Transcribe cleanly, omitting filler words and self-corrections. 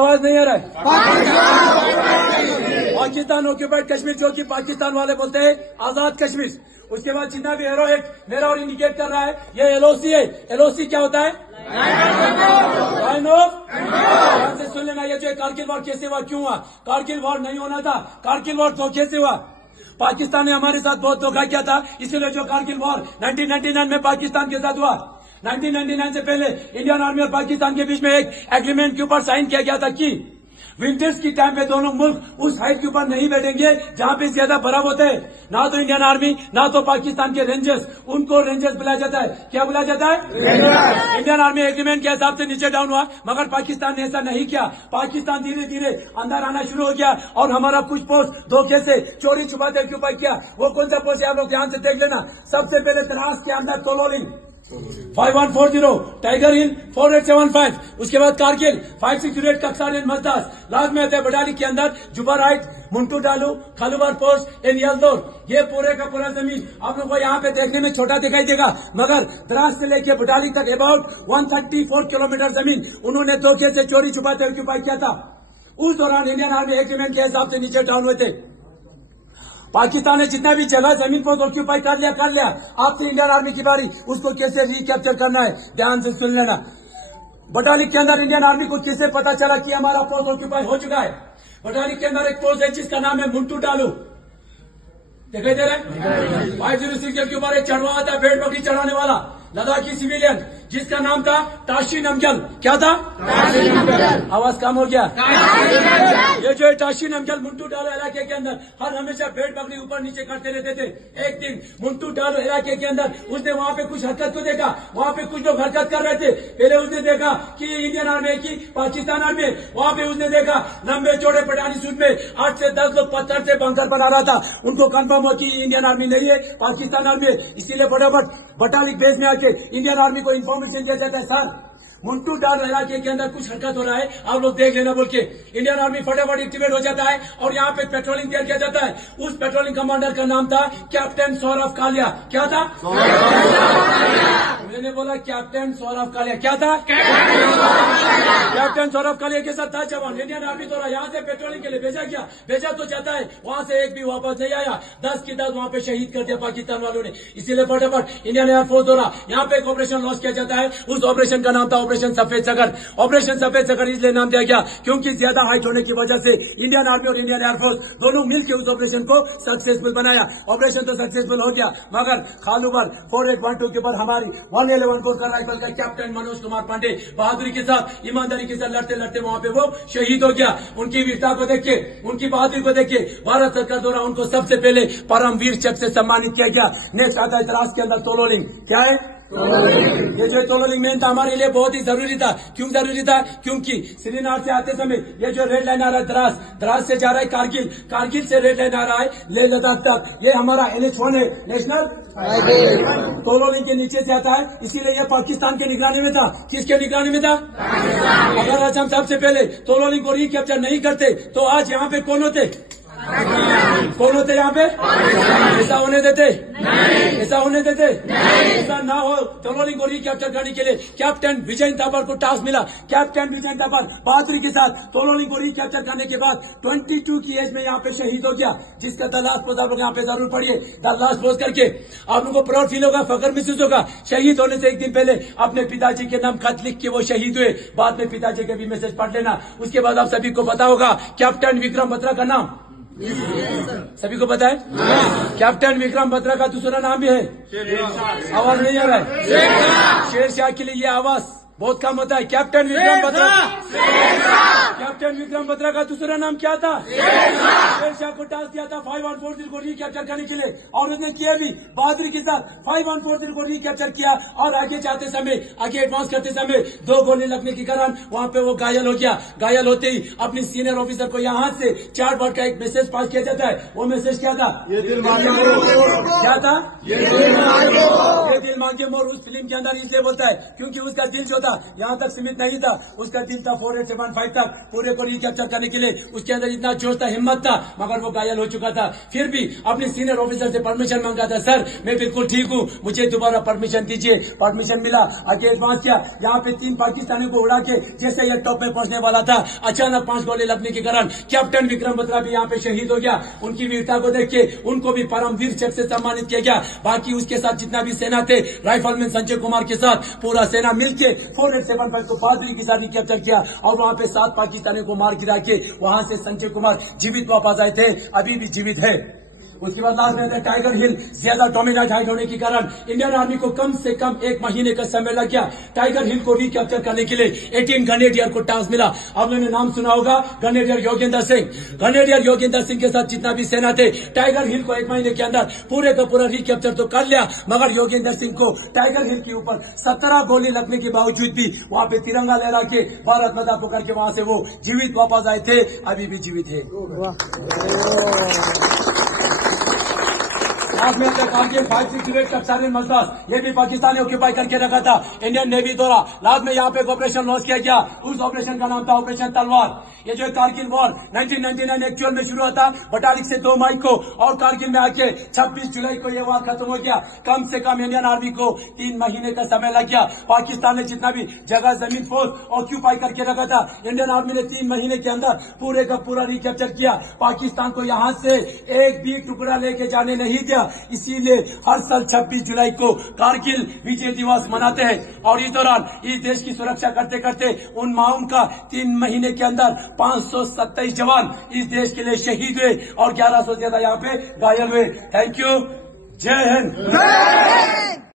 आवाज नहीं आ रहा है। पाकिस्तान ऑक्यूपाइड कश्मीर जो कि पाकिस्तान वाले बोलते हैं आजाद कश्मीर। उसके बाद जितना भी एरो एक मेरा और इंडिकेट कर रहा है ये एलओसी है। एलओसी क्या होता है? लाइन ऑफ ध्यान से सुन लेना। ये जो कारगिल वॉर कैसे हुआ, क्यों हुआ? कारगिल वॉर नहीं होना था, कारगिल वॉर धोखे से हुआ। पाकिस्तान ने हमारे साथ बहुत धोखा किया था, इसीलिए जो कारगिल वॉर 1999 में पाकिस्तान के साथ हुआ। 1999 से पहले इंडियन आर्मी और पाकिस्तान के बीच में एक एग्रीमेंट के ऊपर साइन किया गया था कि विंटर्स की टाइम में दोनों मुल्क उस हाइट के ऊपर नहीं बैठेंगे जहां पे ज्यादा बर्फ होते हैं। ना तो इंडियन आर्मी ना तो पाकिस्तान के रेंजर्स, उनको रेंजर्स बुलाया जाता है। क्या बुलाया जाता है? इंडियन आर्मी एग्रीमेंट के हिसाब से नीचे डाउन हुआ, मगर पाकिस्तान ने ऐसा नहीं किया। पाकिस्तान धीरे धीरे अंदर आना शुरू हो गया और हमारा कुछ पोस्ट धोखे से चोरी छुपाते ऑक्यूपाई किया। वो कौन सा पोस्ट है आप लोग ध्यान से देख लेना। सबसे पहले द्रास के अंदर तोलोलिंग 5140, टाइगर हिल 4875, उसके बाद कारगिल 568, कक्सार इन मजदास, लास्ट में है बटाली के अंदर जुबाराइट, मुंटू डालू, खालूबार पोस्ट इन यल्दौर। ये पूरे का पूरा जमीन आप लोग को यहाँ पे देखने में छोटा दिखाई देगा, मगर द्रास से लेके बटाली तक अबाउट 134 किलोमीटर जमीन उन्होंने धोखे से चोरी छुपाते ऑक्यूपाई किया था। उस दौरान इंडियन आर्मी एग्रीमेंट के हिसाब से नीचे डाउन हुए थे। पाकिस्तान ने जितना भी जगह जमीन पर ऑक्यूपाई कर लिया। आपसे इंडियन आर्मी की बारी, उसको कैसे रिकैप्चर करना है ध्यान से सुन लेना। बटाली के अंदर इंडियन आर्मी को कैसे पता चला कि हमारा पोस्ट ऑक्यूपाई हो चुका है? बटाली के अंदर एक पोस्ट है जिसका नाम है मुंटू डालू, दिखाई दे रहा है? 506 के ऊपर एक चढ़वा आता है, भेड़ बकरी चढ़ाने वाला लद्दाखी सिविलियन जिसका नाम था टाशी नमगल। क्या था? आवाज कम हो गया। ये जो है टाशी नमगल मुंटू डालो इलाके के अंदर हर हमेशा भेड़ बकरी ऊपर नीचे करते रहते थे। एक दिन मुंटू डालो इलाके के अंदर उसने वहां पे कुछ हरकत को देखा। वहां पे कुछ लोग हरकत कर रहे थे। पहले उसने देखा कि इंडियन आर्मी की पाकिस्तान आर्मी। वहां पे उसने देखा लंबे चौड़े पठानी सूट में 8 से 10 लोग पत्थर से बंकर बना रहा था। उनको कंफर्म हो कि इंडियन आर्मी नहीं है, पाकिस्तान आर्मी है। इसीलिए फटाफट बटालिक बेस में आके इंडियन आर्मी को इन्फॉर्मेशन दिया जाता है, सर मुंटू डाल इलाके के अंदर कुछ हरकत हो रहा है, आप लोग देख लेना बोल के। इंडियन आर्मी फटाफट एक्टिवेट हो जाता है और यहाँ पे पेट्रोलिंग तैयार किया जाता है। उस पेट्रोलिंग कमांडर का नाम था कैप्टन सौरभ कालिया। क्या था? मैंने बोला कैप्टन सौरभ कालिया। क्या था? कैप्टन सौरभ कालिया के साथ था जवान। इंडियन आर्मी द्वारा यहाँ से पेट्रोलिंग के लिए भेजा गया। भेजा तो जाता है, वहां से एक भी वापस नहीं आया। 10 की 10 वहां पे शहीद कर दिया पाकिस्तान वालों ने। इसीलिए फटाफट इंडियन एयरफोर्स द्वारा यहाँ पे एक ऑपरेशन लॉन्च किया जाता है। उस ऑपरेशन का नाम था ऑपरेशन सफेद सागर। ऑपरेशन सफेद सागर इसलिए नाम दिया गया क्योंकि ज्यादा हाइट होने की वजह से इंडियन आर्मी और इंडियन एयरफोर्स दोनों मिलकर उस ऑपरेशन को सक्सेसफुल बनाया। ऑपरेशन तो सक्सेसफुल हो गया, मगर खालूबार 4812 के ऊपर हमारी 111 कोर का राइफल का कैप्टन मनोज कुमार पांडे बहादुरी के साथ ईमानदारी के साथ लड़ते लड़ते वहां पे वो शहीद हो गया। उनकी वीरता को देख के, उनकी बहादुरी को देख के भारत सरकार द्वारा उनको सबसे पहले परमवीर चक्र से सम्मानित किया गया। नेक्स्ट आता है द्रास के अंदर तोलोलिंग। क्या है? ये जो तोलोलिंग मेन था हमारे लिए बहुत ही जरूरी था। क्यों जरूरी था? क्योंकि श्रीनगर से आते समय ये जो रेड लाइन आ रहा है द्रास, द्रास से जा रहा है कारगिल, कारगिल से रेड लाइन आ रहा है लेह लद्दाख तक। ये हमारा NH1 है, नेशनल तोलोलिंग के नीचे से आता है, इसीलिए ये पाकिस्तान के निगरानी में था। किसके निगरानी में था? अगर आज हम सबसे पहले तोलोलिंग को रिकैप्चर नहीं करते तो आज यहाँ पे कौन होते? कौन होते यहाँ पे? ऐसा होने देते? ऐसा होने देते? ऐसा ना हो। तोलोलिंग को रिकैप्चर करने के लिए कैप्टन विजय थापर को टास्क मिला। कैप्टन विजय थापर बहादुरी के साथ तोलोलिंग को रिकैप्चर करने के बाद 22 की एज में यहाँ पे शहीद हो गया, जिसका द लास्ट पोस्ट आप लोग यहाँ पे जरूर पढ़िए। द लास्ट पोस्ट करके आप लोगों को प्राउड फील होगा, फख्र महसूस होगा। शहीद होने से एक दिन पहले अपने पिताजी के नाम खत लिख के वो शहीद हुए। बाद में पिताजी का भी मैसेज पढ़ लेना। उसके बाद आप सभी को पता होगा कैप्टन विक्रम बत्रा का नाम सभी को पता है? कैप्टन विक्रम बत्रा का दूसरा नाम भी है। आवाज नहीं आ रहा है? शेरशाह के लिए ये आवाज बहुत कम होता है। कैप्टन विक्रम बत्रा, कैप्टन विक्रम बत्रा का दूसरा नाम क्या था? शेरशाह को टास्क दिया था 5140 को रिकैप्चर करने के लिए और उसने किया भी बहादुरी के साथ। 5140 को रिकैप्चर किया और आगे जाते समय, आगे एडवांस करते समय 2 गोली लगने के कारण वहां पे वो घायल हो गया। घायल होते ही अपनी सीनियर ऑफिसर को यहाँ से 4 बार का एक मैसेज पास किया जाता है। वो मैसेज क्या था? ये दिल मांगे मोर। क्या था? ये दिल मांगे मोर उस फिल्म के अंदर इसलिए बोलता है क्योंकि उसका दिल जो था यहाँ तक सीमित नहीं था, उसका दिल था 4875 तक, पूरे को रिकैप्चर करने के लिए उसके अंदर इतना जोश था, हिम्मत था, मगर वो घायल हो चुका था। फिर भी अपने सीनियर ऑफिसर से परमिशन मांगा था, सर मैं बिल्कुल ठीक हूँ, मुझे दोबारा परमिशन दीजिए। परमिशन मिला, आगे एडवांस किया। यहाँ पे 3 पाकिस्तानियों को उड़ा के जैसे ये टॉप में पहुंचने वाला था, अचानक 5 गोले लगने के कारण कैप्टन विक्रम बत्रा भी यहाँ पे शहीद हो गया। उनकी वीरता को देख के उनको भी परमवीर चक्र से सम्मानित किया गया। बाकी उसके साथ जितना भी सेना थे, राइफलमैन संजय कुमार के साथ पूरा सेना मिलके 4875 को बहादुरी के साथ कैप्चर किया और वहां पे 7 पाकिस्तानियों को मार गिरा के वहां से संजय कुमार जीवित वापस आए थे, अभी भी जीवित है। उसके बाद लास्ट में टाइगर हिल ज्यादा डोमिनेट हाइट होने के कारण इंडियन आर्मी को कम से कम 1 महीने का समय लग गया टाइगर हिल को रिकैप्चर करने के लिए। 18 ग्रेनेडियर को टास्क मिला। अब मैंने नाम सुना होगा, ग्रेनेडियर योगेंद्र सिंह। ग्रेनेडियर योगेंद्र सिंह के साथ जितना भी सेना थे, टाइगर हिल को 1 महीने के अंदर पूरे का पूरा रिकैप्चर तो कर लिया, मगर योगेंद्र सिंह को टाइगर हिल के ऊपर 17 गोली लगने के बावजूद भी वहां पे तिरंगा लहरा के भारत माता पुकार के वहां से वो जीवित वापस आए थे, अभी भी जीवित है। आज में कारगिल 568 कप्तान मद्रास, ये भी पाकिस्तान ने ऑक्यूपाई करके रखा था। इंडियन नेवी द्वारा लास्ट में यहाँ पे एक ऑपरेशन लॉन्च किया गया, उस ऑपरेशन का नाम था ऑपरेशन तलवार। ये जो कारगिल वॉर 1999 एक्चुअल में शुरू हुआ था 2 तारीख से 2 मई को, और कारगिल में आके 26 जुलाई को ये वार खत्म हो गया। कम से कम इंडियन आर्मी को 3 महीने का समय लग गया। पाकिस्तान ने जितना भी जगह जमीन फोर्स ऑक्यूपाई करके रखा था, इंडियन आर्मी ने 3 महीने के अंदर पूरे का पूरा रिकैप्चर किया। पाकिस्तान को यहाँ से एक भी टुकड़ा लेके जाने नहीं दिया। इसीलिए हर साल 26 जुलाई को कारगिल विजय दिवस मनाते हैं। और इस दौरान इस देश की सुरक्षा करते करते उन माउन का 3 महीने के अंदर 527 जवान इस देश के लिए शहीद हुए और 1100 से ज्यादा यहाँ पे घायल हुए। Thank you. जय हिंद।